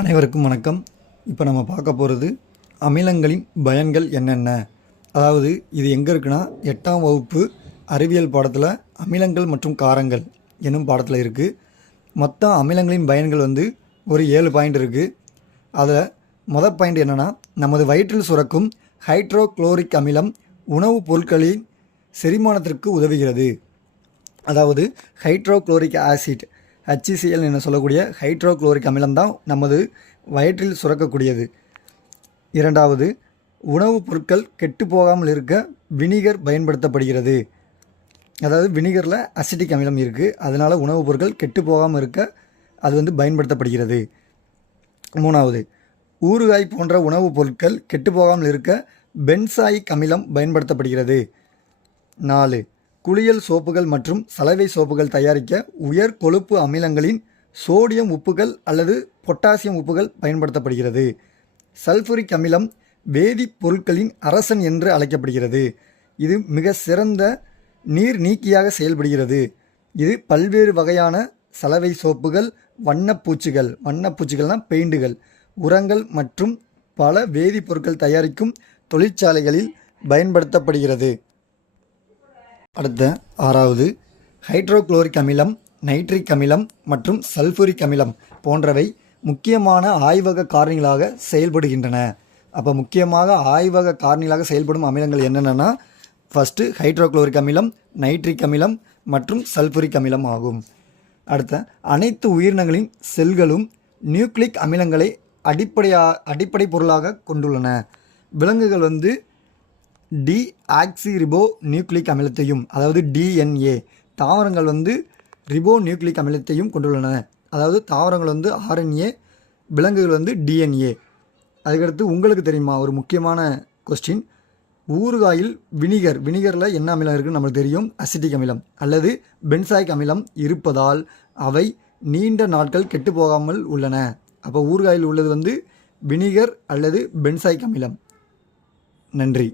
அனைவருக்கும் வணக்கம். இப்போ நம்ம பார்க்க போகிறது அமிலங்களின் பயன்கள் என்னென்ன. அதாவது இது எங்கே இருக்குன்னா 8ஆம் வகுப்பு அறிவியல் பாடத்தில் அமிலங்கள் மற்றும் காரங்கள் என்னும் பாடத்தில் இருக்குது. மொத்தம் அமிலங்களின் பயன்கள் ஒரு 7 பாயிண்ட் இருக்குது. அதில் மொதல் பாயிண்ட் என்னென்னா, நமது வயிற்றில் சுரக்கும் ஹைட்ரோக்ளோரிக் அமிலம் உணவுப் பொருட்களின் செரிமானத்திற்கு உதவுகிறது. அதாவது ஹைட்ரோக்ளோரிக் ஆசிட் HCl என சொல்லக்கூடிய ஹைட்ரோக்ளோரிக் அமிலம் தான் நமது வயிற்றில் சுரக்கக்கூடியது. இரண்டாவது, உணவுப் பொருட்கள் கெட்டு போகாமல் இருக்க வினிகர் பயன்படுத்தப்படுகிறது. அதாவது வினிகரில் அசிட்டிக் அமிலம் இருக்குது, அதனால் உணவுப் பொருட்கள் கெட்டு போகாமல் இருக்க அது பயன்படுத்தப்படுகிறது. மூணாவது, ஊறுகாய் போன்ற உணவுப் பொருட்கள் கெட்டு போகாமல் இருக்க பென்சாயிக் அமிலம் பயன்படுத்தப்படுகிறது. 4, குளியல் சோப்புகள் மற்றும் சலவை சோப்புகள் தயாரிக்க உயர் கொழுப்பு அமிலங்களின் சோடியம் உப்புகள் அல்லது பொட்டாசியம் உப்புகள் பயன்படுத்தப்படுகிறது. சல்ஃபூரிக் அமிலம் வேதிப்பொருட்களின் அரசன் என்று அழைக்கப்படுகிறது. இது மிக சிறந்த நீர் நீக்கியாக செயல்படுகிறது. இது பல்வேறு வகையான சலவை சோப்புகள், வண்ணப்பூச்சுகள்னால் பெயிண்டுகள், உரங்கள் மற்றும் பல வேதிப்பொருட்கள் தயாரிக்கும் தொழிற்சாலைகளில் பயன்படுத்தப்படுகிறது. அடுத்த 6வது, ஹைட்ரோக்ளோரிக் அமிலம், நைட்ரிக் அமிலம் மற்றும் சல்ஃபூரிக் அமிலம் போன்றவை முக்கியமான ஆய்வக காரணிகளாக செயல்படுகின்றன. அப்போ முக்கியமாக ஆய்வக காரணிகளாக செயல்படும் அமிலங்கள் என்னென்னா, ஃபஸ்ட்டு ஹைட்ரோக்ளோரிக் அமிலம், நைட்ரிக் அமிலம் மற்றும் சல்ஃபூரிக் அமிலம் ஆகும். அடுத்த, அனைத்து உயிரினங்களின் செல்களும் நியூக்ளிக் அமிலங்களை அடிப்படை பொருளாக கொண்டுள்ளன. விலங்குகள் டிஆக்சி ரிபோ நியூக்ளிக் அமிலத்தையும், அதாவது DNA, தாவரங்கள் ரிபோ நியூக்ளிக் அமிலத்தையும் கொண்டுள்ளன. அதாவது தாவரங்கள் RNA, விலங்குகள் DNA. அதுக்கடுத்து உங்களுக்கு தெரியுமா ஒரு முக்கியமான கொஸ்டின், ஊறுகாயில் வினிகரில் என்ன அமிலம் இருக்குன்னு நம்மளுக்கு தெரியும், அசிட்டிக் அமிலம் அல்லது பென்சாயிக் அமிலம் இருப்பதால் அவை நீண்ட நாட்கள் கெட்டு போகாமல் உள்ளன. அப்போ ஊறுகாயில் உள்ளது வினிகர் அல்லது பென்சாயிக் அமிலம். நன்றி.